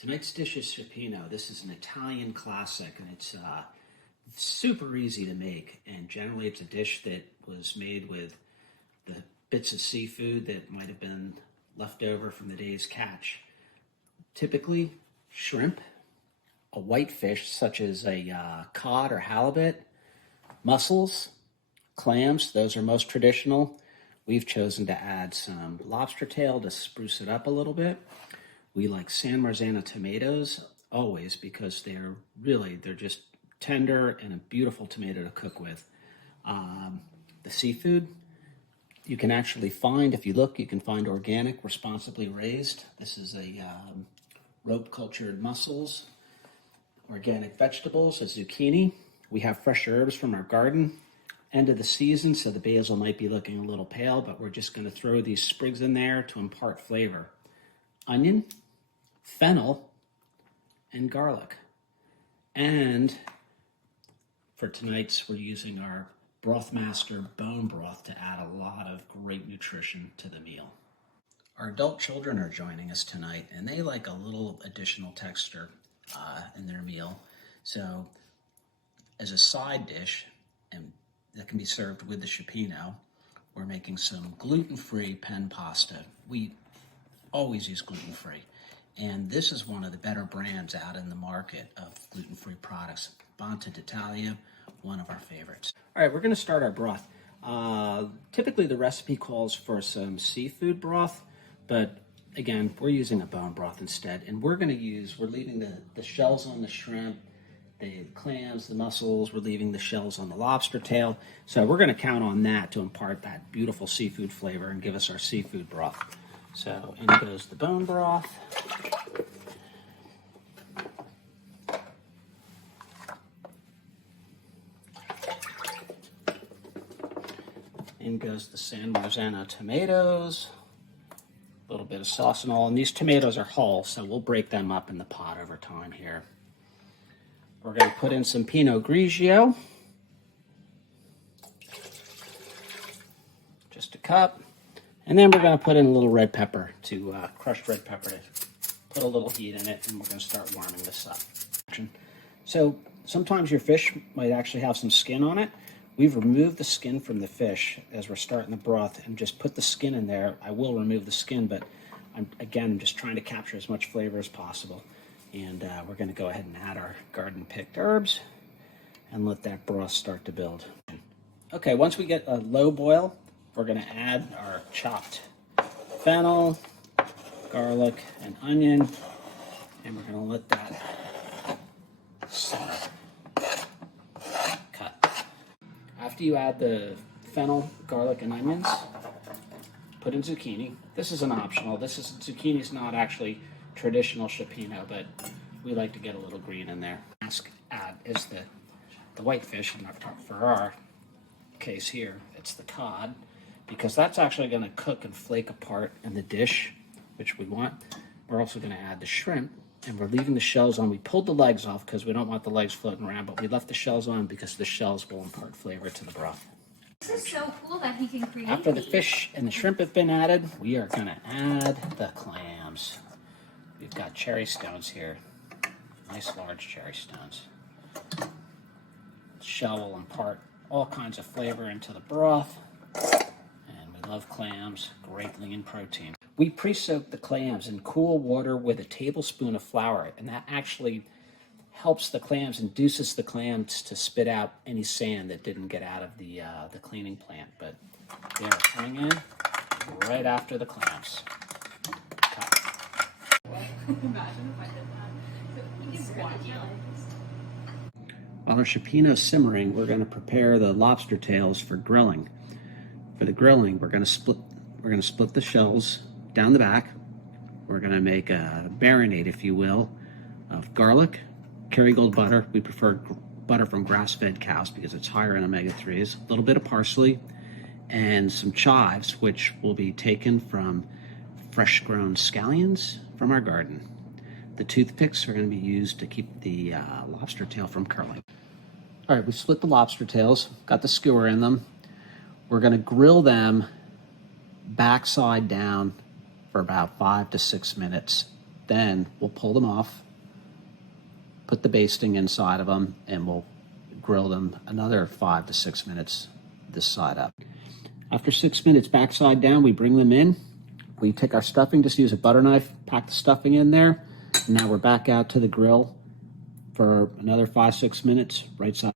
Tonight's dish is Cioppino. This is an Italian classic, and it's super easy to make. And generally, it's a dish that was made with the bits of seafood that might have been left over from the day's catch. Typically, shrimp, a white fish such as a cod or halibut, mussels, clams. Those are most traditional. We've chosen to add some lobster tail to spruce it up a little bit. We like San Marzano tomatoes always because they're just tender and a beautiful tomato to cook with. The seafood, you can actually find, if you look, you can find organic, responsibly raised. This is a rope cultured mussels, organic vegetables, a zucchini. We have fresh herbs from our garden. End of the season, so the basil might be looking a little pale, but we're just going to throw these sprigs in there to impart flavor. Onion, fennel, and garlic. And for tonight's, we're using our Broth Master bone broth to add a lot of great nutrition to the meal. Our adult children are joining us tonight, and they like a little additional texture in their meal. So as a side dish, and that can be served with the Cioppino, we're making some gluten-free penne pasta. We always use gluten-free, and this is one of the better brands out in the market of gluten-free products. Bonta d'Italia, one of our favorites. All right, we're going to start our broth. Typically the recipe calls for some seafood broth, but again, we're using a bone broth instead, and we're leaving the shells on the shrimp, the clams, the mussels, we're leaving the shells on the lobster tail. So we're going to count on that to impart that beautiful seafood flavor and give us our seafood broth. So in goes the bone broth. In goes the San Marzano tomatoes. A little bit of sauce and all. And these tomatoes are whole, so we'll break them up in the pot over time here. We're going to put in some Pinot Grigio. Just a cup. And then we're going to put in a little red pepper, crushed red pepper to put a little heat in it, and we're going to start warming this up. So sometimes your fish might actually have some skin on it. We've removed the skin from the fish as we're starting the broth and just put the skin in there. I will remove the skin, but I'm just trying to capture as much flavor as possible. And we're going to go ahead and add our garden-picked herbs and let that broth start to build. Okay, once we get a low boil, we're going to add our chopped fennel, garlic, and onion, and we're going to let that simmer. Cut. After you add the fennel, garlic, and onions, put in zucchini. This is an optional. Zucchini's not actually traditional Cioppino, but we like to get a little green in there. Add is the white fish, and for our case here, it's the cod, because that's actually going to cook and flake apart in the dish, which we want. We're also going to add the shrimp, and we're leaving the shells on. We pulled the legs off because we don't want the legs floating around, but we left the shells on because the shells will impart flavor to the broth. This is so cool that he can create. After the fish and the shrimp have been added, we are going to add the clams. We've got cherry stones here, nice large cherry stones. The shell will impart all kinds of flavor into the broth, and we love clams, great lean protein. We pre-soak the clams in cool water with a tablespoon of flour, and that actually helps the clams, induces the clams to spit out any sand that didn't get out of the cleaning plant. But they are coming in right after the clams. Imagine if I did that. While our Cioppino is simmering, we're going to prepare the lobster tails for grilling. For the grilling, we're going to split the shells down the back. We're going to make a marinade, if you will, of garlic, Kerrygold butter. We prefer butter from grass-fed cows because it's higher in omega-3s. A little bit of parsley and some chives, which will be taken from fresh-grown scallions from our garden. The toothpicks are going to be used to keep the lobster tail from curling. All right, we split the lobster tails, got the skewer in them. We're going to grill them backside down for about 5 to 6 minutes Then we'll pull them off, put the basting inside of them, and we'll grill them another 5 to 6 minutes this side up. After 6 minutes backside down, we bring them in. We take our stuffing, just use a butter knife, pack the stuffing in there. And now we're back out to the grill for another 5, 6 minutes, right side.